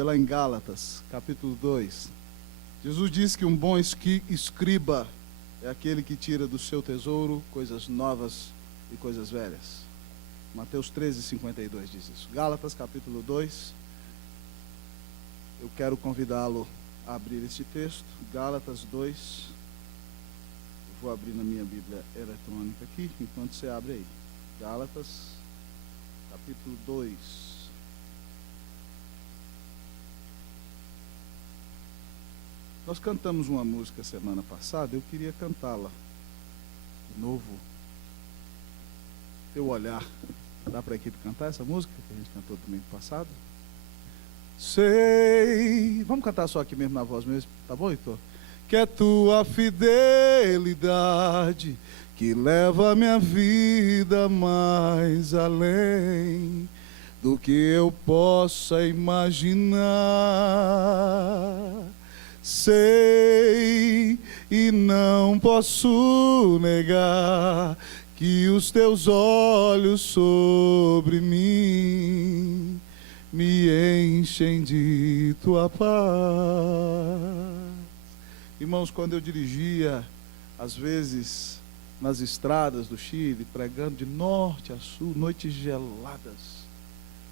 Lá em Gálatas, capítulo 2. Jesus disse que um bom escriba é aquele que tira do seu tesouro coisas novas e coisas velhas. Mateus 13:52 diz isso. Gálatas, capítulo 2. Eu quero convidá-lo a abrir este texto. Gálatas 2. Eu vou abrir na minha Bíblia eletrônica aqui, enquanto você abre aí. Gálatas, capítulo 2. Nós cantamos uma música semana passada, eu queria cantá-la de novo. Teu olhar. Dá para a equipe cantar essa música que a gente cantou domingo passado? Sei. Vamos cantar só aqui mesmo na voz mesmo, tá bom, Heitor? Que é tua fidelidade que leva a minha vida mais além do que eu possa imaginar. Sei e não posso negar que os teus olhos sobre mim me enchem de tua paz. Irmãos, quando eu dirigia, às vezes, nas estradas do Chile, pregando de norte a sul, noites geladas,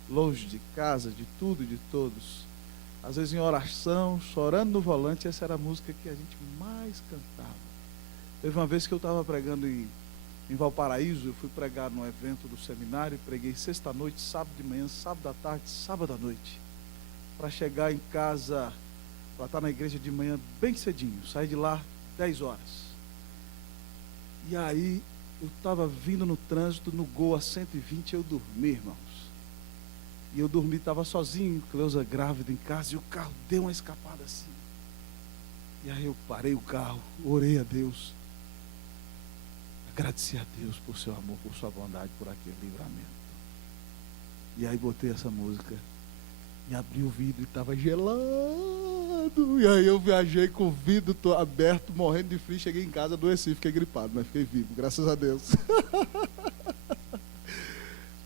longe de casa, de tudo e de todos, às vezes em oração, chorando no volante, essa era a música que a gente mais cantava. Teve uma vez que eu estava pregando em Valparaíso, eu fui pregar num evento do seminário, preguei sexta-noite, sábado de manhã, sábado à tarde, sábado à noite, para chegar em casa, para estar na igreja de manhã bem cedinho, saí de lá 10 horas. E aí, eu estava vindo no trânsito, no Gol a 120, eu dormi, irmãos. E eu dormi, estava sozinho, Cleusa grávida em casa, e o carro deu uma escapada assim. E aí eu parei o carro, orei a Deus, agradeci a Deus por seu amor, por sua bondade, por aquele livramento. E aí botei essa música, e abri o vidro e estava gelado. E aí eu viajei com o vidro aberto, morrendo de frio, cheguei em casa, adoeci, fiquei gripado, mas fiquei vivo, graças a Deus.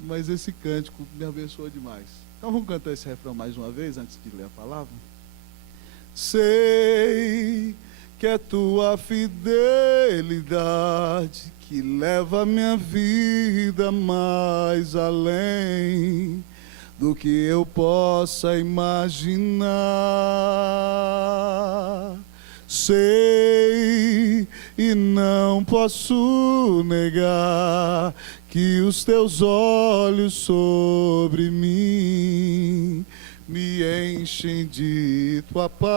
Mas esse cântico me abençoou demais. Então vamos cantar esse refrão mais uma vez, antes de ler a palavra. Sei que é tua fidelidade que leva a minha vida mais além do que eu possa imaginar. Sei e não posso negar que os teus olhos sobre mim me enchem de tua paz.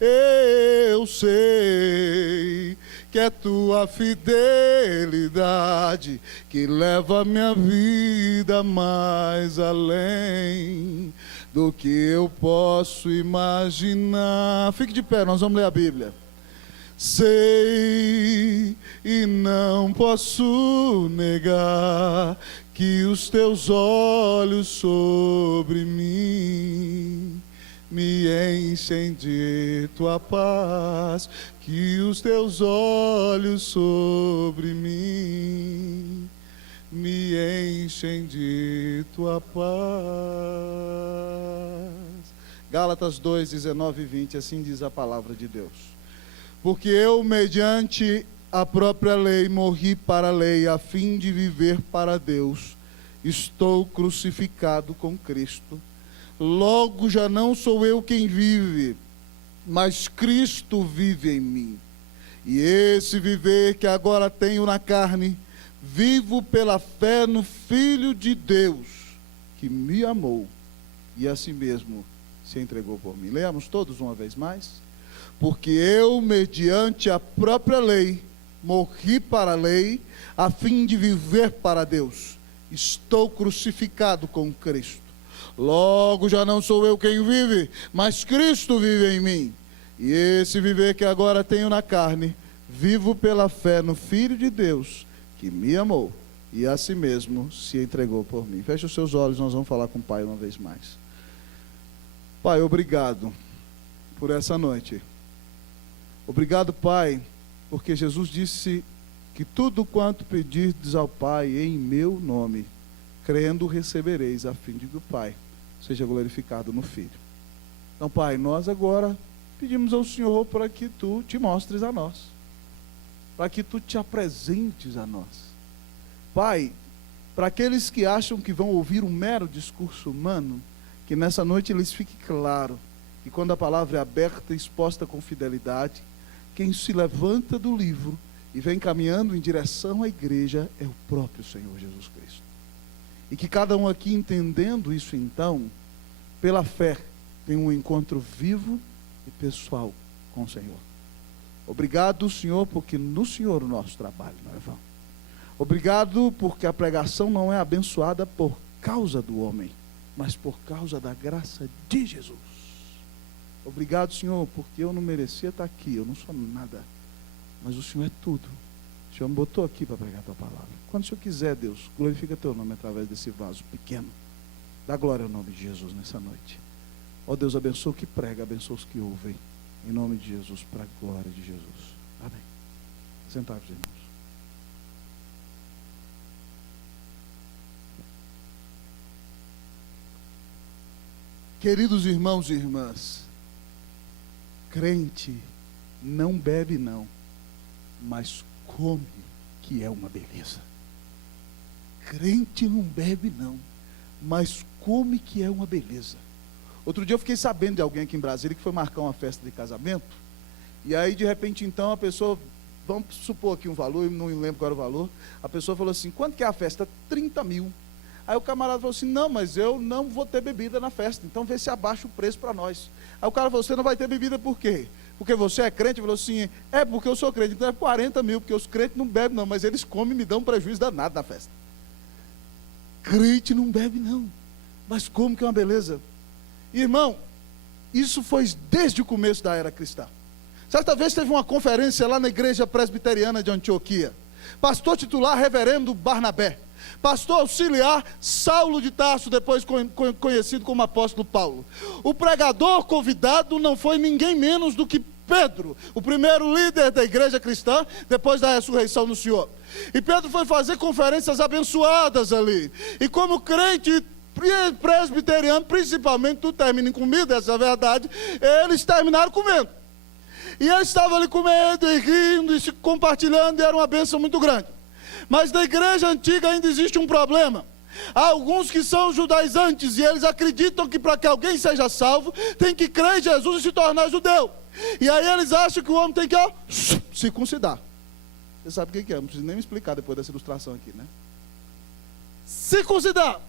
Eu sei que é tua fidelidade que leva a minha vida mais além do que eu posso imaginar. Fique de pé, nós vamos ler a Bíblia. Sei e não posso negar que os teus olhos sobre mim me enchem de tua paz, que os teus olhos sobre mim me enchem de tua paz. Gálatas 2, 19 e 20, assim diz a palavra de Deus. Porque eu, mediante a própria lei, morri para a lei, a fim de viver para Deus. Estou crucificado com Cristo. Logo já não sou eu quem vive, mas Cristo vive em mim. E esse viver que agora tenho na carne, vivo pela fé no Filho de Deus, que me amou e a si mesmo se entregou por mim. Leamos todos uma vez mais. Porque eu, mediante a própria lei, morri para a lei, a fim de viver para Deus. Estou crucificado com Cristo. Logo já não sou eu quem vive, mas Cristo vive em mim. E esse viver que agora tenho na carne, vivo pela fé no Filho de Deus, que me amou e a si mesmo se entregou por mim. Feche os seus olhos, nós vamos falar com o Pai uma vez mais. Pai, obrigado por essa noite. Obrigado, Pai, porque Jesus disse que tudo quanto pedirdes ao Pai em meu nome, crendo recebereis, a fim de que o Pai seja glorificado no Filho. Então, Pai, nós agora pedimos ao Senhor para que Tu te mostres a nós, para que Tu te apresentes a nós. Pai, para aqueles que acham que vão ouvir um mero discurso humano, que nessa noite lhes fique claro que quando a palavra é aberta e exposta com fidelidade, quem se levanta do livro e vem caminhando em direção à igreja é o próprio Senhor Jesus Cristo. E que cada um aqui, entendendo isso então, pela fé, tem um encontro vivo e pessoal com o Senhor. Obrigado, Senhor, porque no Senhor o nosso trabalho não é vão. Obrigado porque a pregação não é abençoada por causa do homem, mas por causa da graça de Jesus. Obrigado, Senhor, porque eu não merecia estar aqui, eu não sou nada, mas o Senhor é tudo. O Senhor me botou aqui para pregar a Tua palavra. Quando o Senhor quiser, Deus, glorifica Teu nome através desse vaso pequeno. Dá glória ao nome de Jesus nessa noite. Ó Deus, abençoa o que prega, abençoa os que ouvem. Em nome de Jesus, para a glória de Jesus. Amém. Sentados, irmãos. Queridos irmãos e irmãs, crente não bebe não, mas come, que é uma beleza. Crente não bebe não, mas come, que é uma beleza. Outro dia eu fiquei sabendo de alguém aqui em Brasília que foi marcar uma festa de casamento, e aí de repente então a pessoa, vamos supor aqui um valor, eu não lembro qual era o valor, a pessoa falou assim, quanto que é a festa? 30 mil. Aí o camarada falou assim, não, mas eu não vou ter bebida na festa, então vê se abaixa o preço para nós. Aí o cara falou, você não vai ter bebida por quê? Porque você é crente? Ele falou assim, é porque eu sou crente, então é 40 mil, porque os crentes não bebem não, mas eles comem e me dão um prejuízo danado na festa. Crente não bebe não, mas como que é uma beleza. Irmão, isso foi desde o começo da era cristã. Certa vez teve uma conferência lá na igreja presbiteriana de Antioquia. Pastor titular, reverendo Barnabé. Pastor auxiliar, Saulo de Tarso, depois conhecido como apóstolo Paulo. O pregador convidado não foi ninguém menos do que Pedro, o primeiro líder da igreja cristã, depois da ressurreição do Senhor. E Pedro foi fazer conferências abençoadas ali. E como crente presbiteriano, principalmente, tudo termina em comida, essa é a verdade, eles terminaram comendo. E eles estavam ali comendo e rindo e se compartilhando, e era uma bênção muito grande. Mas na igreja antiga ainda existe um problema. Há alguns que são judaizantes e eles acreditam que para que alguém seja salvo, tem que crer em Jesus e se tornar judeu. E aí eles acham que o homem tem que circuncidar. Você sabe o que é? Não preciso nem me explicar depois dessa ilustração aqui, né? Circuncidar.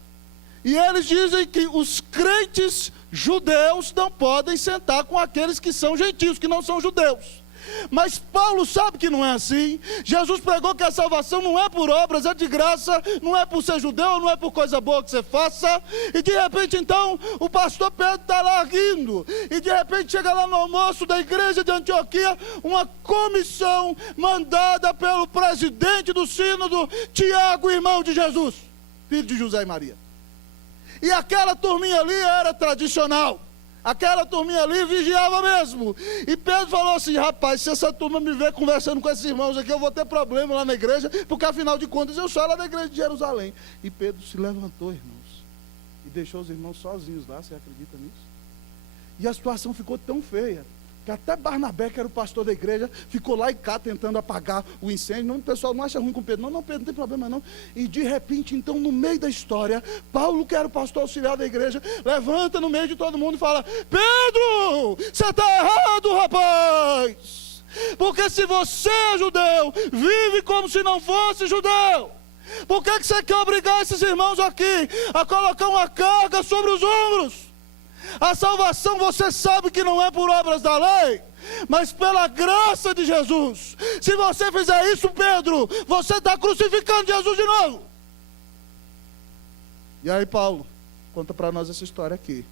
E eles dizem que os crentes judeus não podem sentar com aqueles que são gentios, que não são judeus. Mas Paulo sabe que não é assim. Jesus pregou que a salvação não é por obras, é de graça, não é por ser judeu, não é por coisa boa que você faça. E de repente então o pastor Pedro está lá rindo, e de repente chega lá no almoço da igreja de Antioquia uma comissão mandada pelo presidente do sínodo, Tiago, irmão de Jesus, filho de José e Maria. E aquela turminha ali era tradicional. Aquela turminha ali vigiava mesmo. E Pedro falou assim, rapaz, se essa turma me ver conversando com esses irmãos aqui, eu vou ter problema lá na igreja, porque afinal de contas eu sou lá da igreja de Jerusalém. E Pedro se levantou, irmãos, e deixou os irmãos sozinhos lá, você acredita nisso? E a situação ficou tão feia, que até Barnabé, que era o pastor da igreja, ficou lá e cá tentando apagar o incêndio. Não, o pessoal não acha ruim com Pedro. Não, Pedro, não tem problema não. E de repente, então, no meio da história, Paulo, que era o pastor auxiliar da igreja, levanta no meio de todo mundo e fala, Pedro, você está errado, rapaz. Porque se você é judeu, vive como se não fosse judeu. Por que você quer obrigar esses irmãos aqui a colocar uma carga sobre os ombros? A salvação você sabe que não é por obras da lei, mas pela graça de Jesus. Se você fizer isso, Pedro, você está crucificando Jesus de novo. E aí Paulo conta para nós essa história aqui,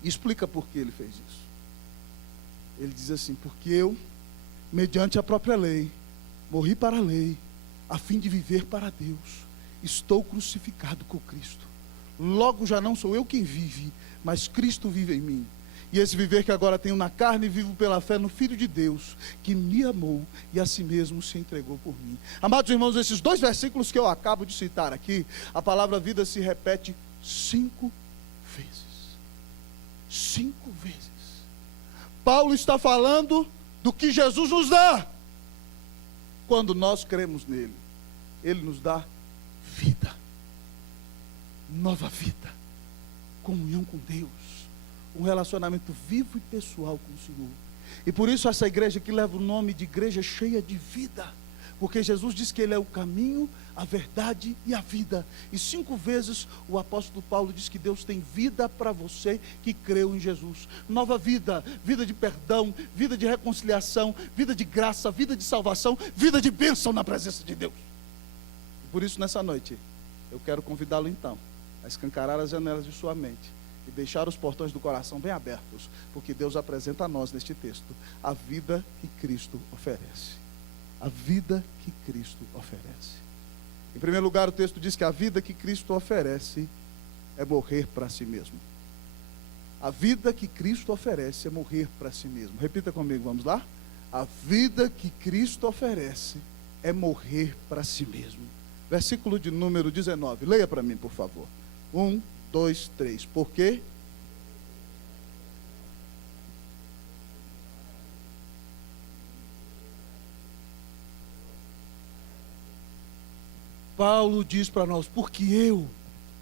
e explica por que ele fez isso. Ele diz assim, porque eu, mediante a própria lei, morri para a lei, a fim de viver para Deus. Estou crucificado com Cristo. Logo já não sou eu quem vive, mas Cristo vive em mim. E esse viver que agora tenho na carne, vivo pela fé no Filho de Deus, que me amou e a si mesmo se entregou por mim. Amados irmãos, esses dois versículos que eu acabo de citar aqui, a palavra vida se repete 5 vezes. Paulo está falando do que Jesus nos dá. Quando nós cremos nele, ele nos dá vida, nova vida, comunhão com Deus, um relacionamento vivo e pessoal com o Senhor. E por isso essa igreja aqui leva o nome de igreja cheia de vida, porque Jesus diz que ele é o caminho, a verdade e a vida. E 5 vezes o apóstolo Paulo diz que Deus tem vida para você que creu em Jesus. Nova vida, vida de perdão, vida de reconciliação, vida de graça, vida de salvação, vida de bênção na presença de Deus. E por isso nessa noite, eu quero convidá-lo então a escancarar as janelas de sua mente e deixar os portões do coração bem abertos, porque Deus apresenta a nós neste texto a vida que Cristo oferece. A vida que Cristo oferece. Em primeiro lugar, o texto diz que a vida que Cristo oferece é morrer para si mesmo. A vida que Cristo oferece é morrer para si mesmo. Repita comigo, vamos lá? A vida que Cristo oferece é morrer para si mesmo. Versículo de número 19. Leia para mim, por favor. 1, 2, 3. Por quê? Paulo diz para nós, porque eu,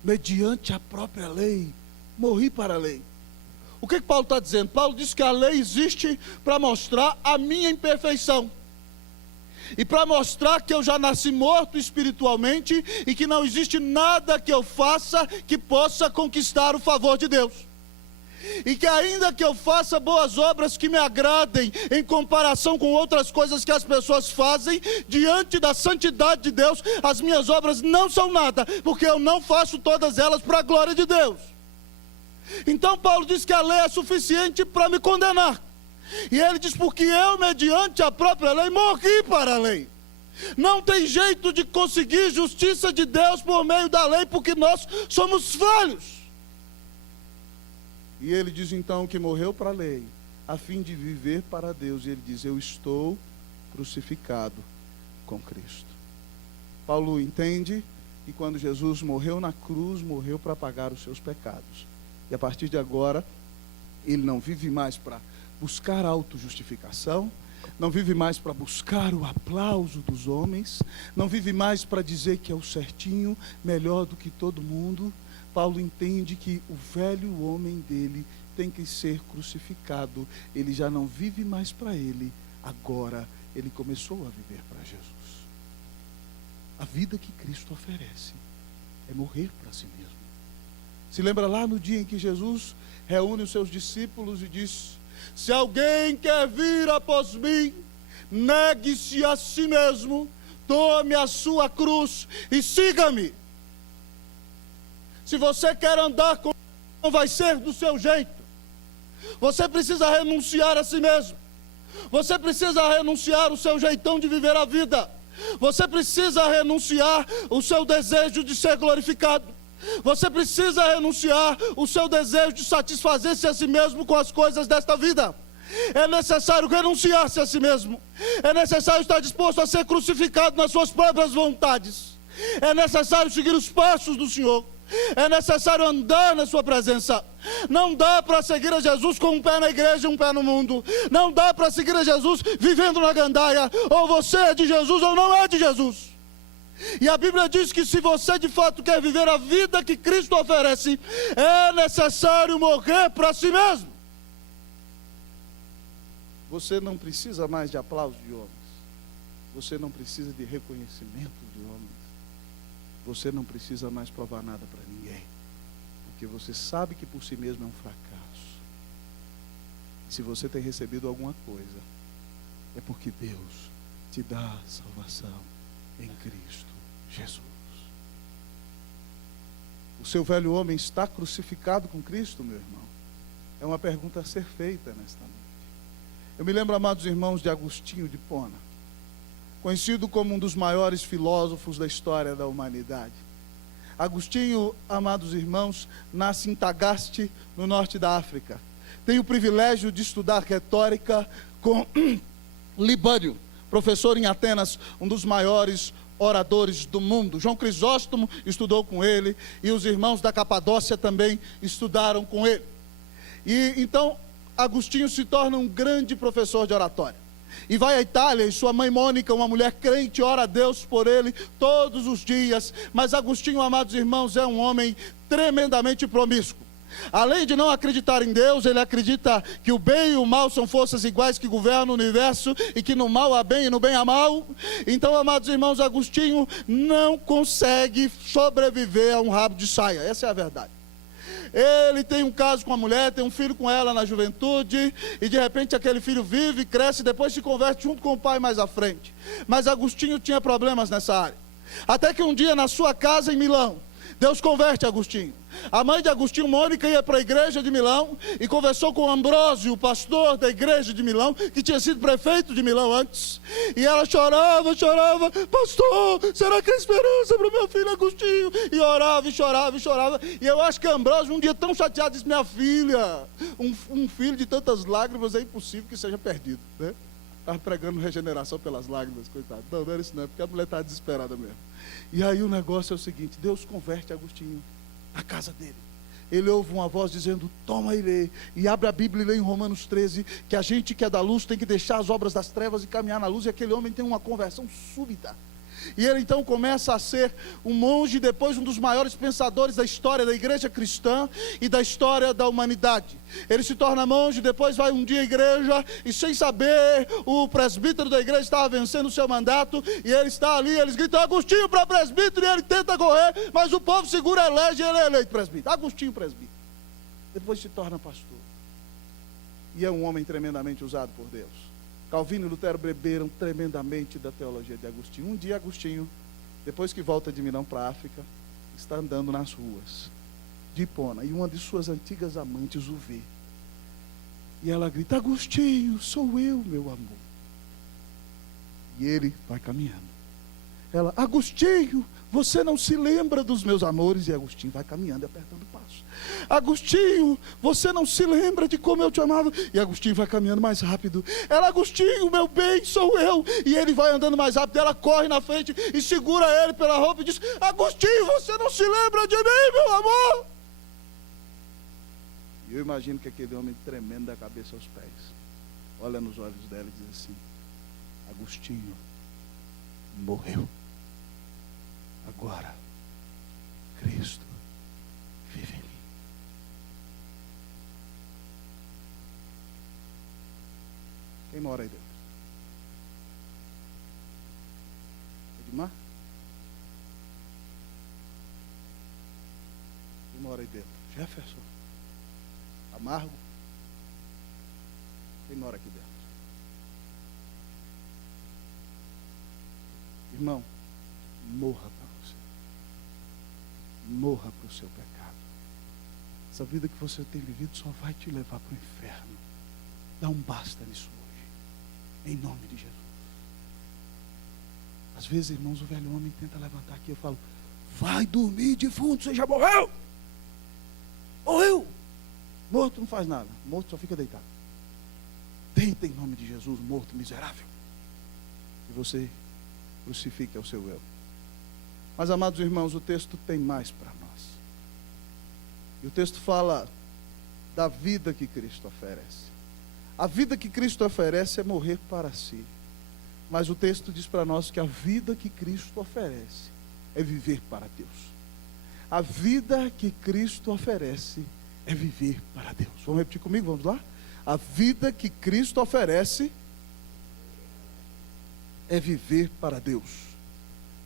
mediante a própria lei, morri para a lei. O que Paulo está dizendo? Paulo diz que a lei existe para mostrar a minha imperfeição. E para mostrar que eu já nasci morto espiritualmente e que não existe nada que eu faça que possa conquistar o favor de Deus. E que ainda que eu faça boas obras que me agradem em comparação com outras coisas que as pessoas fazem, diante da santidade de Deus, as minhas obras não são nada, porque eu não faço todas elas para a glória de Deus. Então Paulo diz que a lei é suficiente para me condenar. E ele diz, porque eu, mediante a própria lei, morri para a lei. Não tem jeito de conseguir justiça de Deus por meio da lei, porque nós somos falhos. E ele diz então que morreu para a lei, a fim de viver para Deus. E ele diz, eu estou crucificado com Cristo. Paulo entende que quando Jesus morreu na cruz, morreu para pagar os seus pecados. E a partir de agora, ele não vive mais para buscar autojustificação, não vive mais para buscar o aplauso dos homens, não vive mais para dizer que é o certinho, melhor do que todo mundo. Paulo entende que o velho homem dele tem que ser crucificado. Ele já não vive mais para ele, agora ele começou a viver para Jesus. A vida que Cristo oferece é morrer para si mesmo. Se lembra lá no dia em que Jesus reúne os seus discípulos e diz, se alguém quer vir após mim, negue-se a si mesmo, tome a sua cruz e siga-me. Se você quer andar com, não vai ser do seu jeito. Você precisa renunciar a si mesmo. Você precisa renunciar o seu jeitão de viver a vida. Você precisa renunciar o seu desejo de ser glorificado. Você precisa renunciar o seu desejo de satisfazer-se a si mesmo com as coisas desta vida. É necessário renunciar-se a si mesmo. É necessário estar disposto a ser crucificado nas suas próprias vontades. É necessário seguir os passos do Senhor. É necessário andar na sua presença. Não dá para seguir a Jesus com um pé na igreja e um pé no mundo. Não dá para seguir a Jesus vivendo na gandaia. Ou você é de Jesus ou não é de Jesus. E a Bíblia diz que se você de fato quer viver a vida que Cristo oferece, é necessário morrer para si mesmo. Você não precisa mais de aplauso de homens. Você não precisa de reconhecimento de homens. Você não precisa mais provar nada para ninguém, porque você sabe que por si mesmo é um fracasso. E se você tem recebido alguma coisa, é porque Deus te dá salvação em Cristo Jesus. O seu velho homem está crucificado com Cristo, meu irmão? É uma pergunta a ser feita nesta noite. Eu me lembro, amados irmãos, de Agostinho de Hipona, conhecido como um dos maiores filósofos da história da humanidade. Agostinho, amados irmãos, nasce em Tagaste, no norte da África. Tem o privilégio de estudar retórica com Libânio, professor em Atenas, um dos maiores oradores do mundo. João Crisóstomo estudou com ele, e os irmãos da Capadócia também estudaram com ele. E então, Agostinho se torna um grande professor de oratória. E vai à Itália, e sua mãe Mônica, uma mulher crente, ora a Deus por ele todos os dias. Mas Agostinho, amados irmãos, é um homem tremendamente promíscuo. Além de não acreditar em Deus, ele acredita que o bem e o mal são forças iguais que governam o universo e que no mal há bem e no bem há mal. Então, amados irmãos, Agostinho não consegue sobreviver a um rabo de saia. Essa é a verdade. Ele tem um caso com a mulher, tem um filho com ela na juventude, e de repente aquele filho vive, cresce, e depois se converte junto com o pai mais à frente. Mas Agostinho tinha problemas nessa área. Até que um dia, na sua casa em Milão, Deus converte Agostinho. A mãe de Agostinho, Mônica, ia para a igreja de Milão e conversou com Ambrósio, o pastor da igreja de Milão, que tinha sido prefeito de Milão antes. E ela chorava, pastor, será que há esperança para o meu filho Agostinho? E orava, e chorava, e chorava. E eu acho que Ambrósio, um dia tão chateado, disse: minha filha, um filho de tantas lágrimas é impossível que seja perdido, né? Estava pregando regeneração pelas lágrimas, coitado. Não, não era isso não, porque a mulher estava desesperada mesmo. E aí o negócio é o seguinte: Deus converte Agostinho na casa dele. Ele ouve uma voz dizendo: toma e lê. E abre a Bíblia e lê em Romanos 13, que a gente que é da luz tem que deixar as obras das trevas e caminhar na luz. E aquele homem tem uma conversão súbita. E ele então começa a ser um monge, depois um dos maiores pensadores da história da igreja cristã e da história da humanidade. Ele se torna monge, depois vai um dia à igreja, e sem saber, o presbítero da igreja estava vencendo o seu mandato, e ele está ali, eles gritam: Agostinho para presbítero, e ele tenta correr, mas o povo segura, elege, e ele é eleito presbítero. Agostinho presbítero. Depois se torna pastor. E é um homem tremendamente usado por Deus. Calvino e Lutero beberam tremendamente da teologia de Agostinho. Um dia Agostinho, depois que volta de Milão para a África, está andando nas ruas de Hipona, e uma de suas antigas amantes o vê. E ela grita: Agostinho, sou eu, meu amor. E ele vai caminhando. Ela: Agostinho, você não se lembra dos meus amores? E Agostinho vai caminhando e apertando o passo. Agostinho, você não se lembra de como eu te amava? E Agostinho vai caminhando mais rápido. Ela: Agostinho, meu bem, sou eu. E ele vai andando mais rápido. Ela corre na frente e segura ele pela roupa e diz: Agostinho, você não se lembra de mim, meu amor? E eu imagino que aquele homem, tremendo da cabeça aos pés, olha nos olhos dela e diz assim: Agostinho morreu. Agora Cristo vive em mim. Quem mora aí dentro? Edmar? Quem mora aí dentro? Jefferson? Amargo? Quem mora aqui dentro? Irmão, morra para você. Morra para o seu pecado. Essa vida que você tem vivido só vai te levar para o inferno. Dá um basta nisso hoje, em nome de Jesus. Às vezes, irmãos, o velho homem tenta levantar aqui. Eu falo: vai dormir, defunto, você já morreu. Morreu. Morto não faz nada, morto só fica deitado. Deita em nome de Jesus, morto, miserável. E você crucifique ao seu eu. Mas, amados irmãos, o texto tem mais para nós. E o texto fala da vida que Cristo oferece. A vida que Cristo oferece é morrer para si. Mas o texto diz para nós que a vida que Cristo oferece é viver para Deus. A vida que Cristo oferece é viver para Deus. Vamos repetir comigo? Vamos lá? A vida que Cristo oferece é viver para Deus.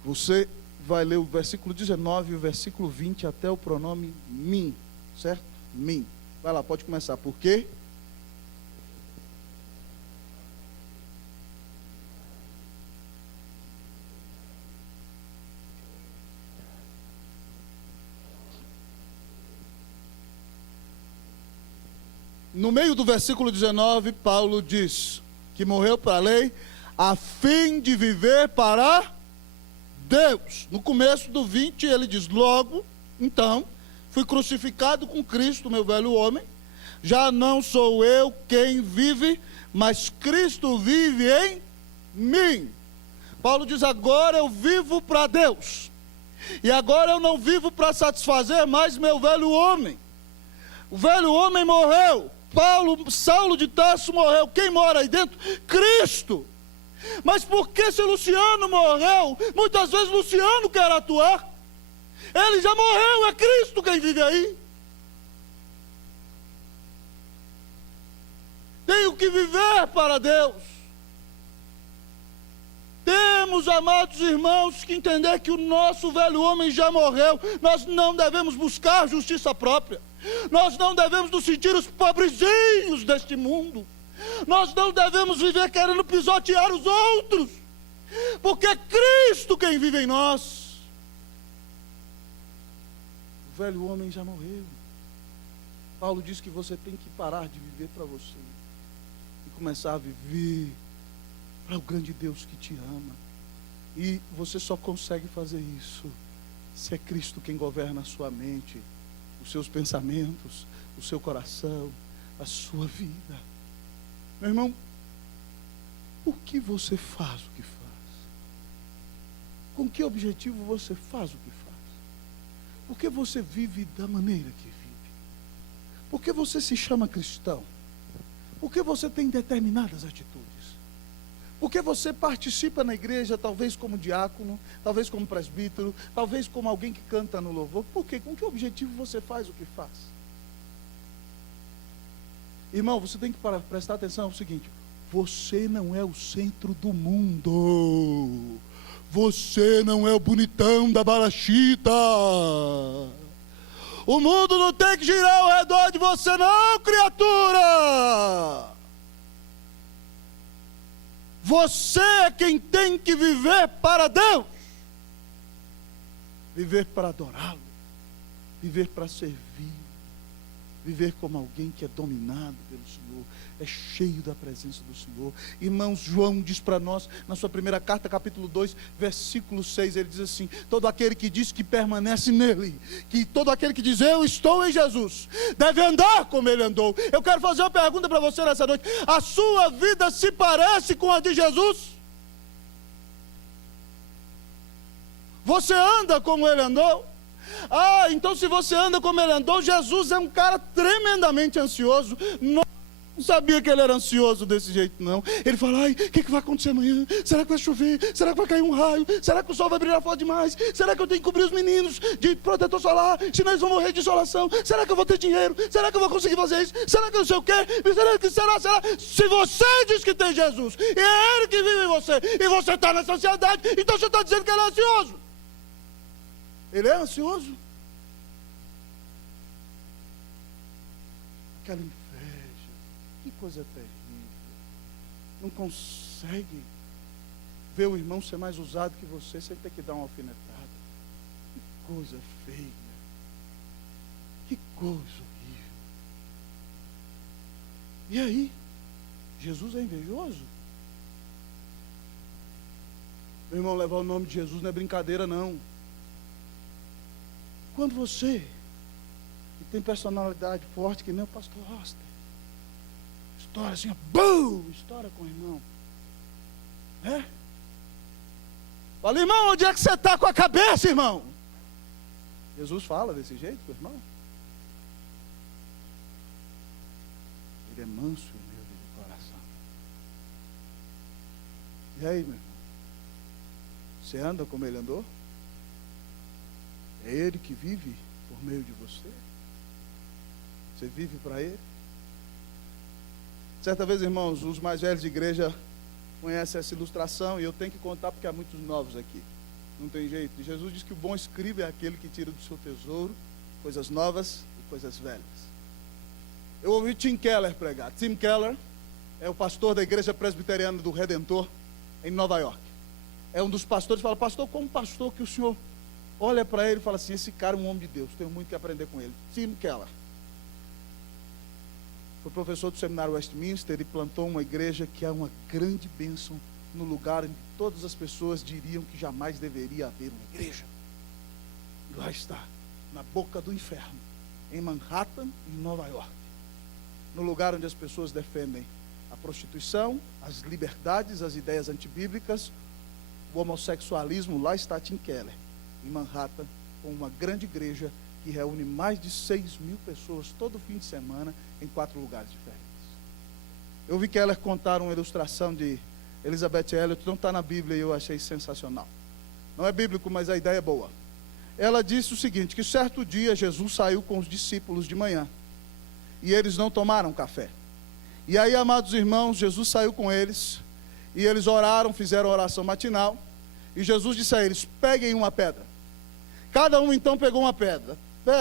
Você vai ler o versículo 19 e o versículo 20 até o pronome mim, certo? Mim. Vai lá, pode começar. Por quê? No meio do versículo 19, Paulo diz que morreu para a lei a fim de viver para Deus. No começo do 20 ele diz: logo, então, fui crucificado com Cristo, meu velho homem. Já não sou eu quem vive, mas Cristo vive em mim. Paulo diz: agora eu vivo para Deus. E agora eu não vivo para satisfazer mais meu velho homem. O velho homem morreu. Saulo de Tarso morreu. Quem mora aí dentro? Cristo. Mas por que se Luciano morreu? Muitas vezes Luciano quer atuar. Ele já morreu, é Cristo quem vive aí. Tenho que viver para Deus. Temos, amados irmãos, que entender que o nosso velho homem já morreu. Nós não devemos buscar justiça própria. Nós não devemos nos sentir os pobrezinhos deste mundo. Nós não devemos viver querendo pisotear os outros. Porque é Cristo quem vive em nós. O velho homem já morreu. Paulo diz que você tem que parar de viver para você e começar a viver para o grande Deus que te ama. E você só consegue fazer isso se é Cristo quem governa a sua mente, os seus pensamentos, o seu coração, a sua vida. Meu irmão, por que você faz o que faz? Com que objetivo você faz o que faz? Por que você vive da maneira que vive? Por que você se chama cristão? Por que você tem determinadas atitudes? Por que você participa na igreja, talvez como diácono, talvez como presbítero, talvez como alguém que canta no louvor? Por quê? Com que objetivo você faz o que faz? Irmão, você tem que prestar atenção no seguinte: você não é o centro do mundo. Você não é o bonitão da Barachita. O mundo não tem que girar ao redor de você não, criatura. Você é quem tem que viver para Deus. Viver para adorá-lo. Viver para servir. Viver como alguém que é dominado pelo Senhor, é cheio da presença do Senhor. Irmãos, João diz para nós, na sua primeira carta, capítulo 2, versículo 6, ele diz assim: todo aquele que diz que permanece nele, que todo aquele que diz eu estou em Jesus, deve andar como ele andou. Eu quero fazer uma pergunta para você nessa noite: a sua vida se parece com a de Jesus? Você anda como ele andou? Ah, então se você anda como ele andou, Jesus é um cara tremendamente ansioso. Não sabia que ele era ansioso desse jeito, não. Ele fala: ai, o que vai acontecer amanhã? Será que vai chover? Será que vai cair um raio? Será que o sol vai brilhar forte demais? Será que eu tenho que cobrir os meninos de protetor solar? Senão eles vão morrer de insolação. Será que eu vou ter dinheiro? Será que eu vou conseguir fazer isso? Será que eu não sei o quê? Será? Se você diz que tem Jesus, e é Ele que vive em você, e você está nessa ansiedade, então você está dizendo que ele é ansioso. Ele é ansioso? Aquela inveja, que coisa terrível. Não consegue ver o irmão ser mais usado que você sem ter que dar uma alfinetada. Que coisa feia. Que coisa horrível. E aí? Jesus é invejoso? Meu irmão, levar o nome de Jesus não é brincadeira, não. Quando você, que tem personalidade forte, que nem o pastor Roster, estoura assim, bum, estoura com o irmão, né? Fala: irmão, onde é que você está com a cabeça, irmão? Jesus fala desse jeito com o irmão? Ele é manso e humilde de coração. E aí, meu irmão? Você anda como ele andou? É Ele que vive por meio de você? Você vive para Ele? Certa vez, irmãos, os mais velhos de igreja conhecem essa ilustração, e eu tenho que contar porque há muitos novos aqui. Não tem jeito. Jesus diz que o bom escriba é aquele que tira do seu tesouro coisas novas e coisas velhas. Eu ouvi Tim Keller pregar. Tim Keller é o pastor da igreja presbiteriana do Redentor em Nova York. É um dos pastores que fala: pastor, como pastor que o senhor olha para ele e fala assim: esse cara é um homem de Deus, tenho muito que aprender com ele. Tim Keller foi professor do seminário Westminster e plantou uma igreja que é uma grande bênção no lugar em que todas as pessoas diriam que jamais deveria haver uma igreja. E lá está, na boca do inferno, em Manhattan, em Nova York, no lugar onde as pessoas defendem a prostituição, as liberdades, as ideias antibíblicas, o homossexualismo. Lá está Tim Keller, em Manhattan, com uma grande igreja que reúne mais de 6.000 pessoas todo fim de semana em 4 lugares diferentes. Eu vi Keller contar uma ilustração de Elizabeth Elliot, não está na Bíblia e eu achei sensacional. Não é bíblico, mas a ideia é boa. Ela disse o seguinte, que certo dia Jesus saiu com os discípulos de manhã e eles não tomaram café. E aí, amados irmãos, Jesus saiu com eles e eles oraram, fizeram a oração matinal e Jesus disse a eles, peguem uma pedra. Cada um então pegou uma pedra.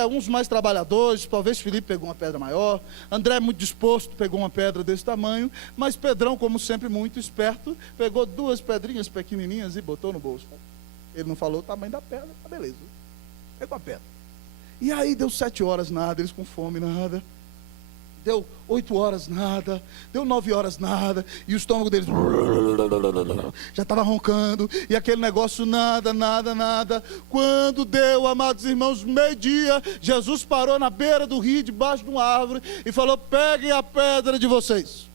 Uns mais trabalhadores, talvez Felipe pegou uma pedra maior, André muito disposto, pegou uma pedra desse tamanho, mas Pedrão, como sempre muito esperto, pegou 2 pedrinhas pequenininhas e botou no bolso. Ele não falou o tamanho da pedra, tá beleza, pegou a pedra. E aí deu 7 horas, nada, eles com fome, nada. Deu 8 horas, nada. Deu 9 horas, nada. E o estômago deles já estava roncando. E aquele negócio, nada, nada, nada. Quando deu, amados irmãos, meio-dia, Jesus parou na beira do rio, debaixo de uma árvore, e falou, peguem a pedra de vocês.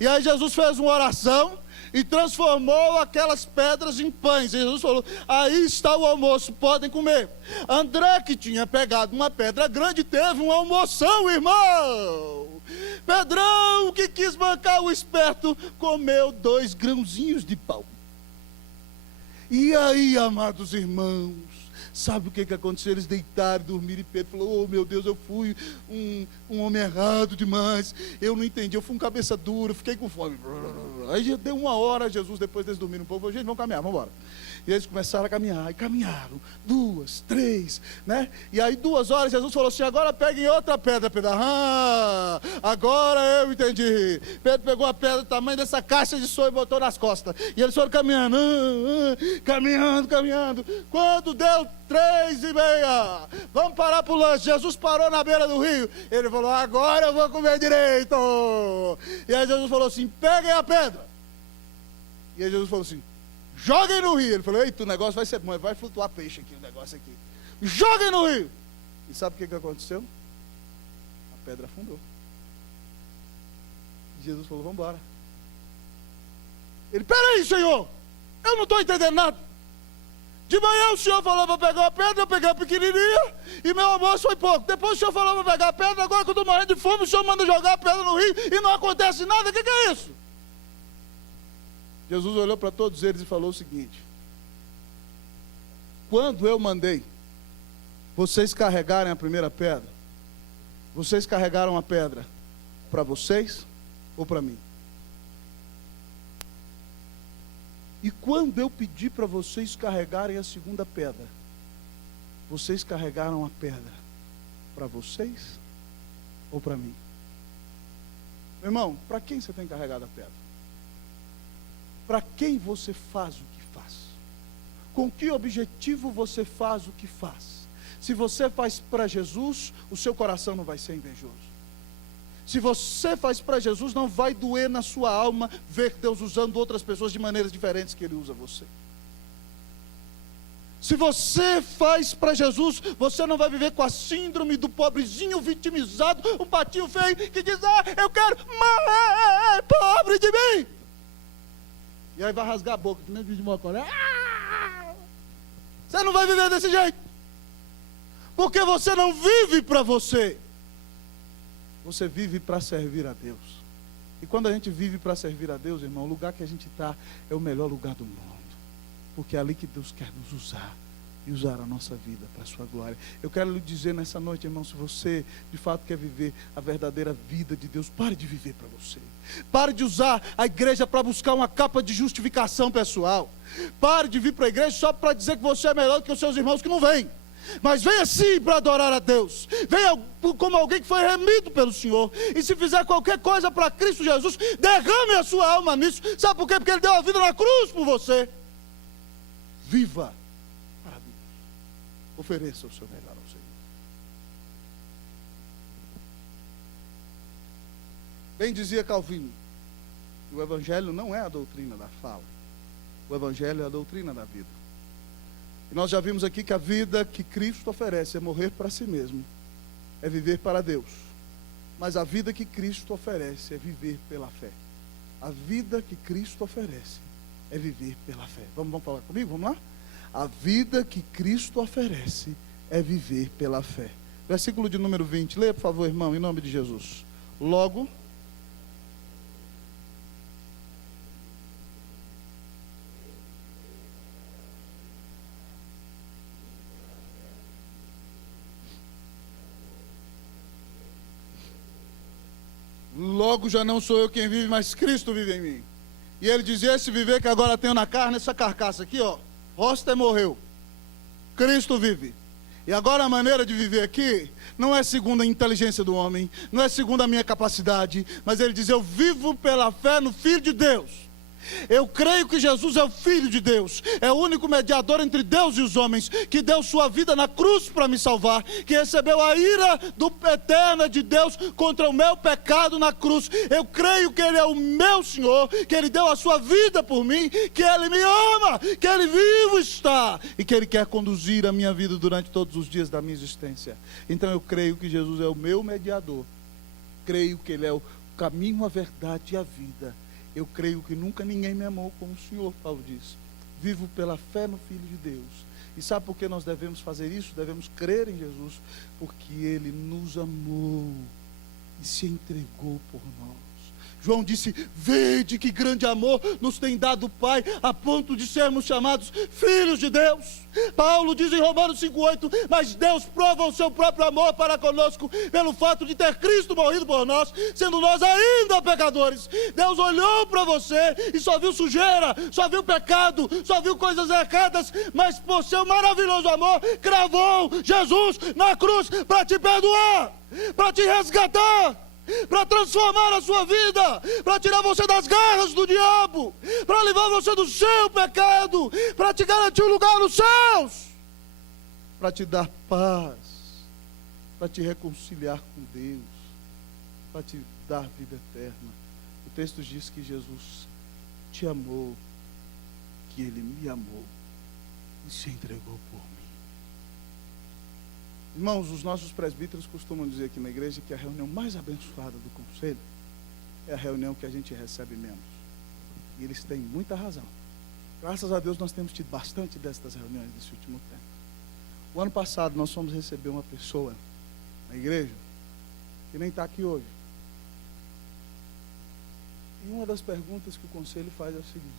E aí Jesus fez uma oração e transformou aquelas pedras em pães. E Jesus falou, aí está o almoço, podem comer. André, que tinha pegado uma pedra grande, teve uma almoção, irmão. Pedrão, que quis bancar o esperto, comeu 2 grãozinhos de pão. E aí, amados irmãos, sabe o que aconteceu? Eles deitaram, dormiram, e Pedro falou, oh meu Deus, eu fui um homem errado demais, eu não entendi, eu fui um cabeça dura, fiquei com fome. Aí já deu 1 hora, Jesus, depois deles dormiram um pouco, falou, gente, vamos caminhar, vamos embora. E eles começaram a caminhar, e caminharam, 2, 3, né? E aí 2 horas, Jesus falou assim, agora peguem outra pedra, Pedro. Ah, agora eu entendi. Pedro pegou a pedra do tamanho dessa caixa de som e botou nas costas. E eles foram caminhando, caminhando. Quando deu 3h30, vamos parar para o lanche. Jesus parou na beira do rio. Ele falou, agora eu vou comer direito. E aí Jesus falou assim, peguem a pedra. E aí Jesus falou assim, joguem no rio. Ele falou, eita, o negócio vai ser bom, vai flutuar peixe aqui, o negócio aqui. Joguem no rio. E sabe o que aconteceu? A pedra afundou. E Jesus falou, vamos embora. Ele, peraí, Senhor, eu não estou entendendo nada. De manhã o Senhor falou para pegar uma pedra, eu peguei a pequenininha, e meu almoço foi pouco. Depois o Senhor falou para pegar a pedra, agora que eu estou morrendo de fome, o Senhor manda jogar a pedra no rio, e não acontece nada, o que é isso? Jesus olhou para todos eles e falou o seguinte, quando eu mandei vocês carregarem a primeira pedra, vocês carregaram a pedra para vocês ou para mim? E quando eu pedi para vocês carregarem a segunda pedra, vocês carregaram a pedra para vocês ou para mim? Meu irmão, para quem você tem carregado a pedra? Para quem você faz o que faz? Com que objetivo você faz o que faz? Se você faz para Jesus, o seu coração não vai ser invejoso. Se você faz para Jesus, não vai doer na sua alma ver Deus usando outras pessoas de maneiras diferentes que Ele usa você. Se você faz para Jesus, você não vai viver com a síndrome do pobrezinho vitimizado, um patinho feio que diz, eu quero mais pobre de mim. E aí vai rasgar a boca, que nem vídeo de Mocó, né? Você não vai viver desse jeito. Porque você não vive para você. Você vive para servir a Deus. E quando a gente vive para servir a Deus, irmão, o lugar que a gente está é o melhor lugar do mundo. Porque é ali que Deus quer nos usar. E usar a nossa vida para a sua glória. Eu quero lhe dizer nessa noite, irmão, se você de fato quer viver a verdadeira vida de Deus, pare de viver para você. Pare de usar a igreja para buscar uma capa de justificação pessoal. Pare de vir para a igreja só para dizer que você é melhor do que os seus irmãos que não vêm. Mas venha sim para adorar a Deus. Venha como alguém que foi remido pelo Senhor. E se fizer qualquer coisa para Cristo Jesus, derrame a sua alma nisso. Sabe por quê? Porque Ele deu a vida na cruz por você. Viva para Deus. Ofereça o seu melhor ao Senhor. Bem dizia Calvino, o Evangelho não é a doutrina da fala. O Evangelho é a doutrina da vida. E nós já vimos aqui que a vida que Cristo oferece é morrer para si mesmo, é viver para Deus. Mas a vida que Cristo oferece é viver pela fé. A vida que Cristo oferece é viver pela fé. Vamos falar comigo? Vamos lá? A vida que Cristo oferece é viver pela fé. Versículo de número 20, leia por favor, irmão, em nome de Jesus. Logo já não sou eu quem vive, mas Cristo vive em mim. E ele dizia: esse viver que agora tenho na carne, essa carcaça aqui, ó, Roster morreu, Cristo vive. E agora a maneira de viver aqui não é segundo a inteligência do homem, não é segundo a minha capacidade, mas ele diz: eu vivo pela fé no Filho de Deus. Eu creio que Jesus é o Filho de Deus, é o único mediador entre Deus e os homens, que deu sua vida na cruz para me salvar, que recebeu a ira eterna de Deus contra o meu pecado na cruz. Eu creio que Ele é o meu Senhor, que Ele deu a sua vida por mim, que Ele me ama, que Ele vivo está, e que Ele quer conduzir a minha vida durante todos os dias da minha existência. Então eu creio que Jesus é o meu mediador, creio que Ele é o caminho, a verdade e a vida. Eu creio que nunca ninguém me amou como o Senhor, Paulo diz. Vivo pela fé no Filho de Deus. E sabe por que nós devemos fazer isso? Devemos crer em Jesus, porque Ele nos amou e se entregou por nós. João disse: vede que grande amor nos tem dado o Pai, a ponto de sermos chamados filhos de Deus. Paulo diz em Romanos 5,8: mas Deus prova o seu próprio amor para conosco pelo fato de ter Cristo morrido por nós, sendo nós ainda pecadores. Deus olhou para você e só viu sujeira, só viu pecado, só viu coisas erradas, mas por seu maravilhoso amor cravou Jesus na cruz para te perdoar, para te resgatar, para transformar a sua vida, para tirar você das garras do diabo, para livrar você do seu pecado, para te garantir um lugar nos céus, para te dar paz, para te reconciliar com Deus, para te dar vida eterna. O texto diz que Jesus te amou, que Ele me amou e se entregou por mim. Irmãos, os nossos presbíteros costumam dizer aqui na igreja que a reunião mais abençoada do conselho é a reunião que a gente recebe menos. E eles têm muita razão. Graças a Deus nós temos tido bastante destas reuniões nesse último tempo. O ano passado nós fomos receber uma pessoa na igreja que nem está aqui hoje. E uma das perguntas que o conselho faz é o seguinte: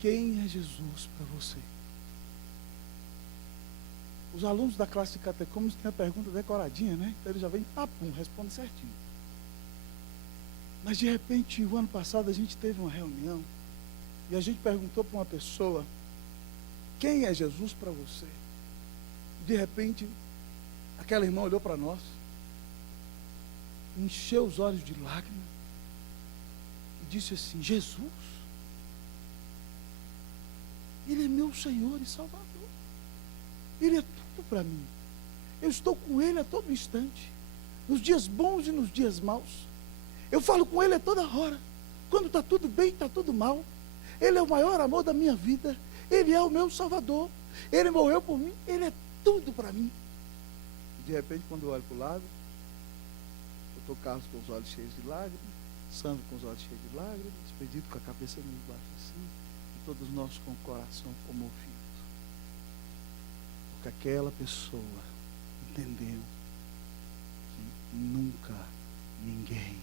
quem é Jesus para você? Os alunos da classe de catecúmenos têm a pergunta decoradinha, né? Então ele já vem, papum, responde certinho. Mas de repente, o ano passado a gente teve uma reunião e a gente perguntou para uma pessoa: quem é Jesus para você? E de repente, aquela irmã olhou para nós, encheu os olhos de lágrimas e disse assim: Jesus, Ele é meu Senhor e Salvador. Ele é tudo para mim. Eu estou com Ele a todo instante, nos dias bons e nos dias maus. Eu falo com Ele a toda hora. Quando está tudo bem, está tudo mal. Ele é o maior amor da minha vida. Ele é o meu Salvador. Ele morreu por mim. Ele é tudo para mim. De repente, quando eu olho para o lado, eu estou Carlos com os olhos cheios de lágrimas, Sandro com os olhos cheios de lágrimas, Expedito com a cabeça meio baixa assim, e todos nós com o coração comovido. Porque aquela pessoa entendeu que nunca ninguém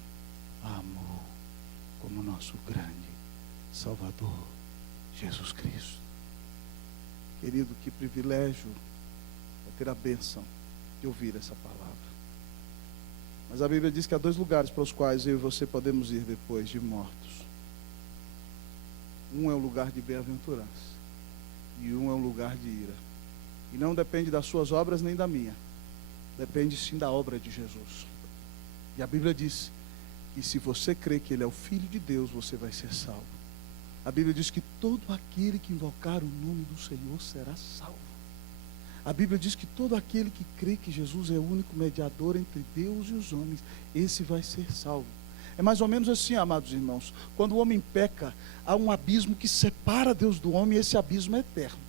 a amou como nosso grande Salvador, Jesus Cristo. Querido, que privilégio é ter a bênção de ouvir essa palavra. Mas a Bíblia diz que há dois lugares para os quais eu e você podemos ir depois de mortos. Um é o lugar de bem-aventurança e um é um lugar de ira. E não depende das suas obras nem da minha. Depende sim da obra de Jesus. E a Bíblia diz que se você crê que Ele é o Filho de Deus, você vai ser salvo. A Bíblia diz que todo aquele que invocar o nome do Senhor será salvo. A Bíblia diz que todo aquele que crê que Jesus é o único mediador entre Deus e os homens, esse vai ser salvo. É mais ou menos assim, amados irmãos. Quando o homem peca, há um abismo que separa Deus do homem, e esse abismo é eterno.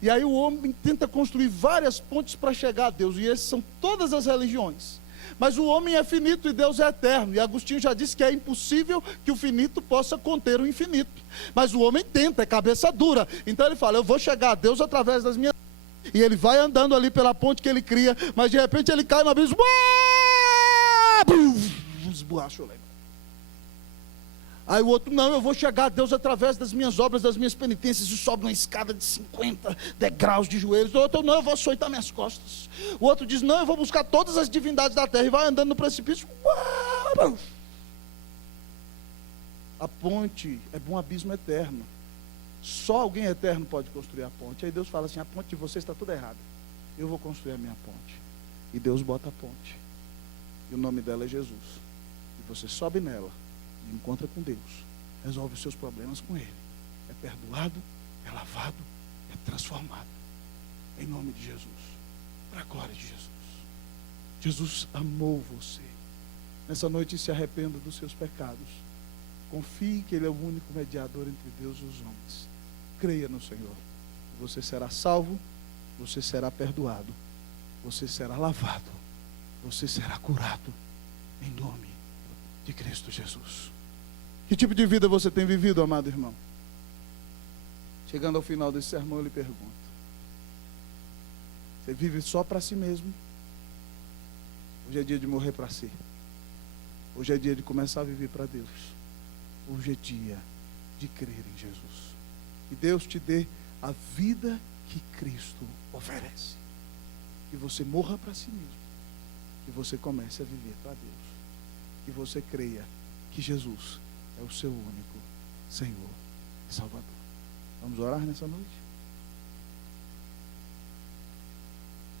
E aí o homem tenta construir várias pontes para chegar a Deus, e essas são todas as religiões. Mas o homem é finito e Deus é eterno. E Agostinho já disse que é impossível que o finito possa conter o infinito. Mas o homem tenta, é cabeça dura. Então ele fala: eu vou chegar a Deus através das minhas... e ele vai andando ali pela ponte que ele cria, mas de repente ele cai no abismo, esborracha o leme. Aí o outro, não, eu vou chegar a Deus através das minhas obras, das minhas penitências, e sobe uma escada de 50 degraus de joelhos. O outro, não, eu vou açoitar minhas costas. O outro diz, não, eu vou buscar todas as divindades da terra, e vai andando no precipício. A ponte é um abismo eterno. Só alguém eterno pode construir a ponte. Aí Deus fala assim, a ponte de vocês está tudo errada. Eu vou construir a minha ponte. E Deus bota a ponte. E o nome dela é Jesus. E você sobe nela, e encontra com Deus, resolve os seus problemas com Ele, é perdoado, é lavado, é transformado, em nome de Jesus, para a glória de Jesus. Jesus amou você. Nessa noite se arrependa dos seus pecados, confie que Ele é o único mediador entre Deus e os homens, creia no Senhor, você será salvo, você será perdoado, você será lavado, você será curado, em nome de Cristo Jesus. Que tipo de vida você tem vivido, amado irmão? Chegando ao final desse sermão, eu lhe pergunto: você vive só para si mesmo? Hoje é dia de morrer para si. Hoje é dia de começar a viver para Deus. Hoje é dia de crer em Jesus. Que Deus te dê a vida que Cristo oferece. Que você morra para si mesmo. Que você comece a viver para Deus. Que você creia que Jesus é o seu único Senhor e Salvador. Vamos orar nessa noite?